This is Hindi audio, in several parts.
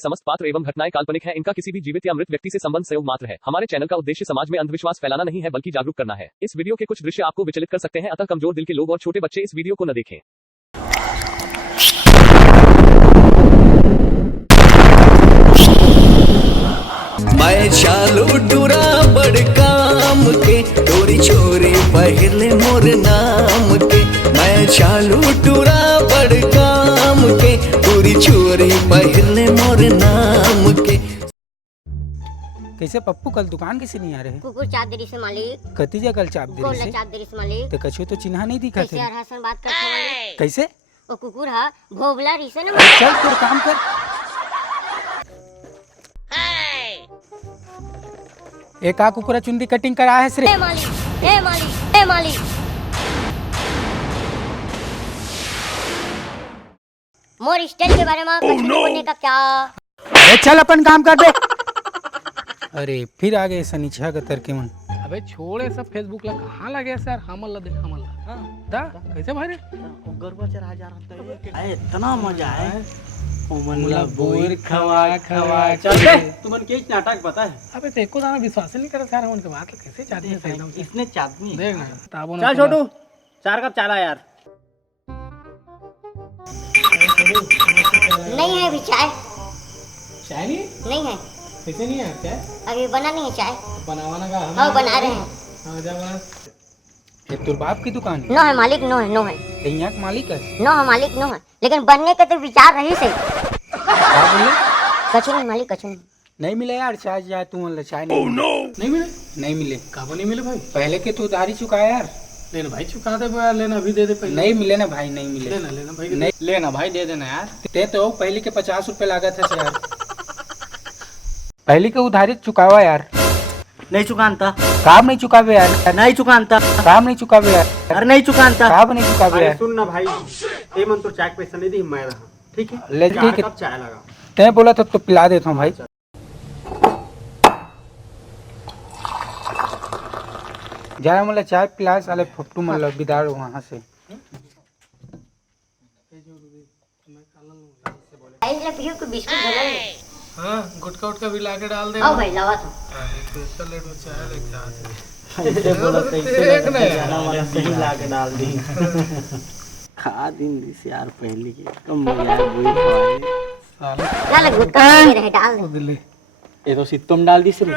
समस्त पात्र एवं घटनाएं काल्पनिक हैं। इनका किसी भी जीवित या मृत व्यक्ति से संबंध सहयोग मात्र है। हमारे चैनल का उद्देश्य समाज में अंधविश्वास फैलाना नहीं है बल्कि जागरूक करना है। इस वीडियो के कुछ दृश्य आपको विचलित कर सकते हैं, अतः कमजोर दिल के लोग और छोटे बच्चे इस वीडियो को न देखें। मैं चालू डूरा बड़ काम के तोरी छोरी पहले मोर नाम के। मैं चालू डूरा बड़ काम के तोरी छोरी पहले मोर नाम के। कैसे पप्पू कल दुकान कैसे नहीं आ रहे? कुकुर चाप देरी से मालिक। कतीजा कल चाप देरी से? चाप देरी से मालिक। तो कछु तो चिन्हा नहीं दिखा थे। कैसे हसन बात करते हो मालिक? कैसे? वो कुकुर हा भोगला रीसे ना। चल तू काम कर। एक आ कुकुरा चुंदी कटिंग करा है सिर्फ। ए मालिक, ए मालिक, ए मालिक। मोर स्टाइल के बारे में कुछ बोलने का क्या? अरे चल अपन काम कर दे। अरे फिर आ गए सनीचा का तरके मन। अबे छोड़े सब फेसबुक ला कहाँ लगे सर हमल ला देख हमल ला दा कैसे भाई रे गरबा चढ़ा जा रहा है इतना मजा है ला बोर खवा खवा चल तुमन के नाटक पता है। अबे तो एको दाना विश्वास नहीं करे यार उनके बात कैसे चाहती है एकदम से इसने चादनी देख ना ताबो चल छोटू 4 कप चाला यार। नहीं है अभी चाय। चाय नहीं है। कैसे नहीं है क्या? अभी बना नहीं है चाय। बनावाना का हाँ बना रहे हैं। हां जा बना। ये तुर बाप की दुकान है? नो है मालिक, नो है, नो है। यहाँ का मालिक है? नो है मालिक, नो है। लेकिन बनने के तो विचार रही से। क्या बोले? कछु नहीं मालिक, कछु नहीं। नहीं मिले यार चाय जा तू मतलब चाय नहीं नहीं मिले नहीं मिले। काबो नहीं मिले भाई? पहले के तू उधारी चुकाया यार। लेना भाई चुका दे यार, लेना अभी दे दे पहले। नहीं मिले ना भाई, नहीं मिले। लेना भाई नहीं लेना भाई, दे देना यार। ते तो पहले के 50 रुपए लागत है यार। पहले के उधारी चुकावा यार। नहीं चुकानता काम नहीं चुकावे यार। नहीं चुकानता काम नहीं चुकावे यार। अरे नहीं चुकानता काम नहीं चुकावे यार। सुन ना भाई ए मन तो चाय के पैसा नहीं दी मैं रहा ठीक है। ले ठीक है, कप चाय लगा तै बोला तो पिला देता हूँ भाई। जाए मतलब चाय पिला साले फुट्टू मतलब बिदार वहाँ से। आइए पियो को बिस्कुट भला ले। हां गुटका उटका भी लाके डाल दे। आओ भाई लावा तो। स्पेशल रेट में चाय लेके आ जाए। ऐसे बोला कैसे जाना वाला सही लाके डाल दी। खा दिन दिस यार पहले की कम यार वही खवाए ना लग गुटका दे रहे डाल दे। ये तो सितम डाल दी रे।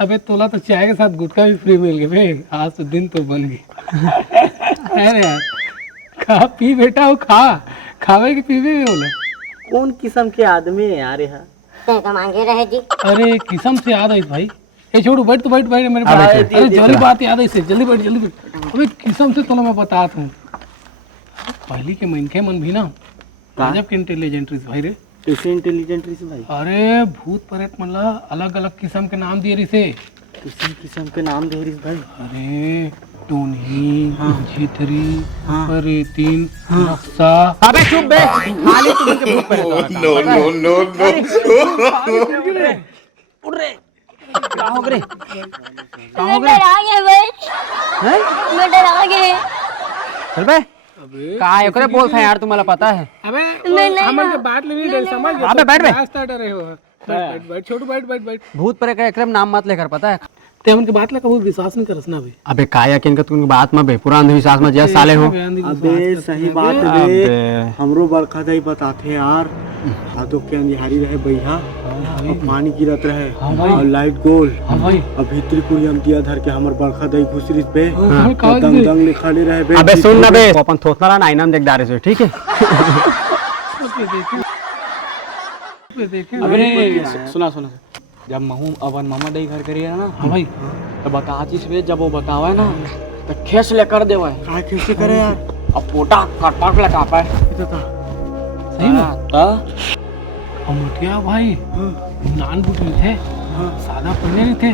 अबे तोला तो चाय के साथ गुटखा भी फ्री मिल गया भाई। आज तो दिन तो बन गई। अरे यार खा पी बेटा वो खा खावे की पीवे भी बोला। कौन किस्म के आदमी है यार यह? ते तो मांगे रहे जी। अरे किस्म से याद आई भाई। ये छोड़ू बैठ तो बैठ मेरे पास। अरे जल्दी बात याद आई से जल्दी बैठ। अबे किस्म से तो मैं बताता हूँ पहली के मनके मन भी ना गजब के इंटेलिजेंट भाई रे। कैसे इंटेलिजेंट रही भाई? अरे भूत प्रेत मतलब अलग अलग किस्म के नाम दिए रिसे। किस्म के नाम दे रही भाई? अरे टोनी झिथरी परेतीन नक्शा। अबे चुप बे खाली तुम के भूत प्रेत। नो नो नो नो उड़ रे कहां हो गए? कहां हो गए? डरा गए भाई। हैं? मैं डरा गए। चल बे का एकरे बोलता है यार तुम्हाला पता है? अबे नहीं, हमन के बात लेनी डर समझ। अबे बैठ बे। रास्ता डरे हो। बैठ छोटू बैठ। भूत प्रेत का एकरम नाम मत लेकर पता है? ते हमन के बात ला कबू विश्वास नहीं करस ना भाई। अबे काया किनका तुम बात में बे पूरा अंधविश्वास में जैसे साले हो। अबे सही बात बे हमरो बरखा दई बताते यार। हाथों के अंधियारी रहे भैया और पानी गिरत रहे और लाइट गोल और भीतरी पूरी अंतिया धर के हमर बरखा दई घुसरिस पे दंग दंग लिखाले रहे बे। अबे सुन ना बे अपन थोतला ना आईना में देख दारे से ठीक है। अबे सुना जब महू अवन मामा दई घर करिए ना हां भाई तो बतातीस बे जब वो बतावे ना तो खेस लेकर देवे। का खेस करे यार? अब पोटा कटपट लगा पाए सही में हम मुठिया भाई नान बुटी थे सादा पहने नहीं थे।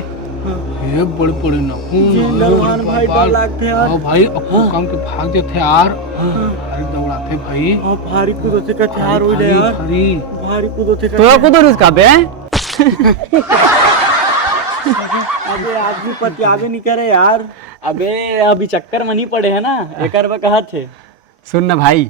ये बड़े नखून भाई डर लगते यार। हां भाई अपने काम के भाग जो थे यार भारी दौड़ाते भाई। हां भारी कूदो से का हथियार हो ले यार। भारी कूदो से तो कूदो इसका बे। अबे आज भी पति आगे नहीं करे यार। अबे अभी चक्कर में नहीं पड़े है ना एकर बा कहा थे सुन ना भाई,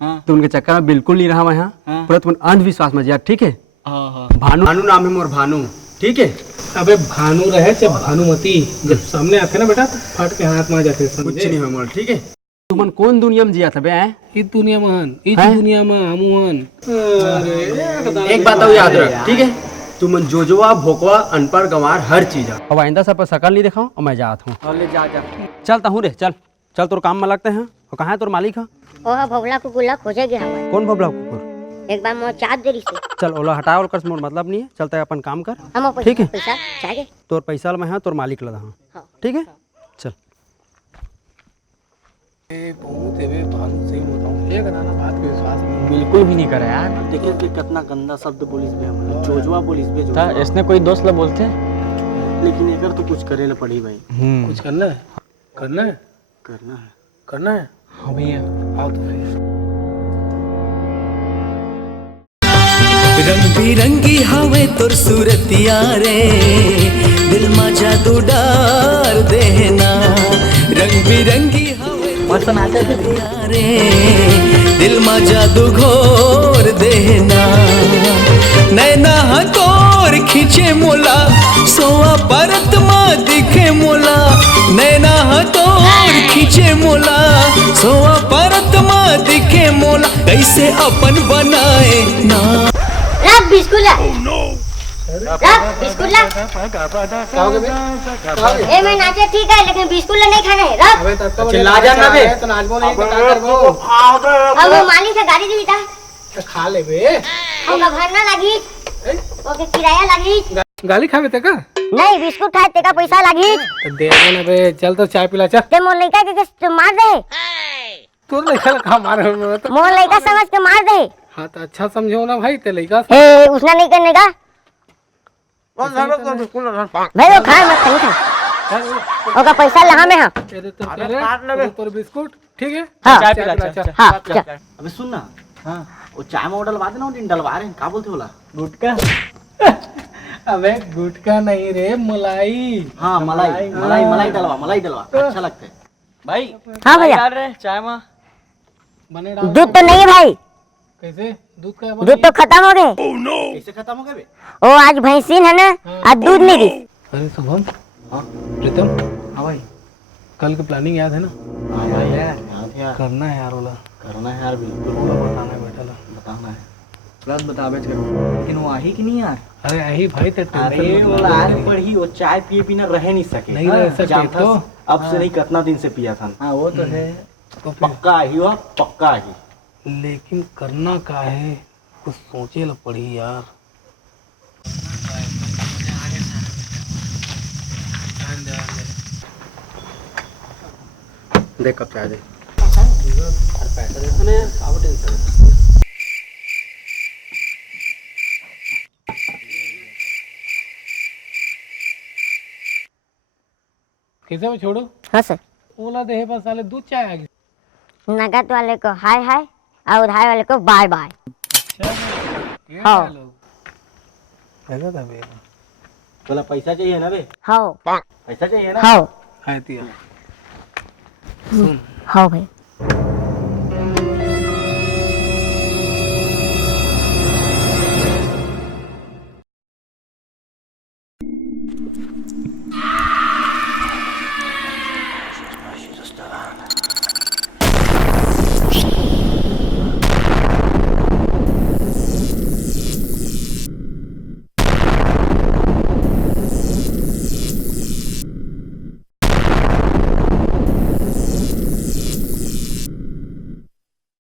तू उनके चक्कर में बिल्कुल नहीं रहा मैं यहाँ, पूरा तुम अंधविश्वास में जा, ठीक है? भानु भानु नाम है मोर, भानु, ठीक है? अबे भानु रहे चाहे भानुमती, जब सामने आते ना बेटा तो फट के हाथ में आ जाते, कुछ नहीं हो मोर, ठीक है? तुमन कौन दुनिया में जिया था बे? इस दुनिया में, इस दुनिया में हमन। एक बात और याद रख, ठीक है? तुमन जोजवा भोकवा अनपढ़ गंवार हर चीज। अब आइंदा सब पर शकल नहीं दिखाऊं और मैं जाता हूँ। जा चलता हूँ रे, चल चल, तोर काम में लगते हैं। और कहाँ है तोर मालिक? है ओह भोगला कुकुला खोजे गया हमारे। कौन भोगला कुकुर? एक बार मोर चाप देरी से। चल ओला हटाओ, कर मोर मतलब नहीं है, चलता है अपन काम कर, हम ठीक है? पैसा चाहिए तोर पैसा मैं तोर मालिक लदा, हाँ। ठीक है? चल बिल्कुल भी नहीं करे यार। देखिए कि कितना गंदा शब्द बोलिस बे, हम जोजवा बोलिस बे, था इसने कोई दोस्त ला बोलते, लेकिन एकर तो कुछ करे ला पड़ी भाई। कुछ करना है, करना है, करना है, करना है। हाँ भैया, आओ तो फिर। रंग बिरंगी हवे तोर सूरतिया रे, दिल में जादू डार देना। रंग बिरंगी हवे रे, दिल में जादू घोर देना। नैना हथौर खींचे मोला, सोआ परत में दिखे मोला। नैना हथौर खींचे मोला, सोआ परत में दिखे मोला। कैसे अपन बनाए ना रख बिस्कुट ला, रख बिस्कुट ला। ए मैं नाचे ठीक है, लेकिन बिस्कुट ला नहीं खाना है, रख। चिल्ला जाना बे, तो नाचबो नहीं तो का करबो? अब वो मालिक से गाड़ी दी था, तो खा ले बे। ओका भरना लगी, ओके किराया लगी। गाली खावे ते का? नहीं बिस्कुट खाए ते का पैसा लगी। तो दे दो ना बे, चल तो चाय पिला चल। ते मोर लड़का के मार दे, तोर लड़का कहाँ मारे में तो? मोर लड़का समझ के मार दे। हाँ तो अच्छा समझो ना भाई, ते लड़का ए उसने नहीं करने का भाई, वो खा मत नहीं खा, ओका पैसा लहा में। हाँ तेरे तो तेरे तोर बिस्कुट, ठीक है? हाँ चाय पिला चल। हाँ चल। अबे सुन ना, हाँ वो चाय में डलवा देना, वो डलवा रहे हैं, क्या बोलते बोला? गुटका। अबे गुटका नहीं रे, मलाई। हाँ मलाई, मलाई मलाई डलवा, मलाई डलवा, अच्छा लगता है भाई हाँ भैया, डाल रहे चाय में। बने डाल। दूध तो नहीं है भाई, कैसे दूध का? दूध तो खत्म हो गए। कैसे खत्म हो गए बे? ओ आज भैंसीन है ना, आज दूध नहीं दी। अरे शुभम, प्रीतम, हाँ भाई, कल की प्लानिंग याद है ना? हाँ भाई याद है यार, करना है यार, ओला करना है यार, बिल्कुल बताना है बेटा ला। बताना है। तुरंत बतावे करो, लेकिन वो आई कि नहीं यार? अरे यही भाई ते अरे वो लाल पड़ी, वो चाय पिए बिना रह नहीं सके। नहीं रह सके जानता तो? अब से नहीं, कितना दिन से पिया था। हाँ वो तो है। तो फिर पक्का ही हुआ, पक्का ही। लेकिन करना का है, कुछ सोचे ला पड़ी यार। देख कब चाय दे। कैसे में छोड़ो? हाँ सर। ओला दे बस साले दूध चाय आ गई। नगद वाले को हाय हाय और उधार वाले को बाय बाय। हाँ ऐसा था बे? बोला पैसा चाहिए ना बे? हाँ पैसा चाहिए ना? हाँ आती है। हाँ भाई।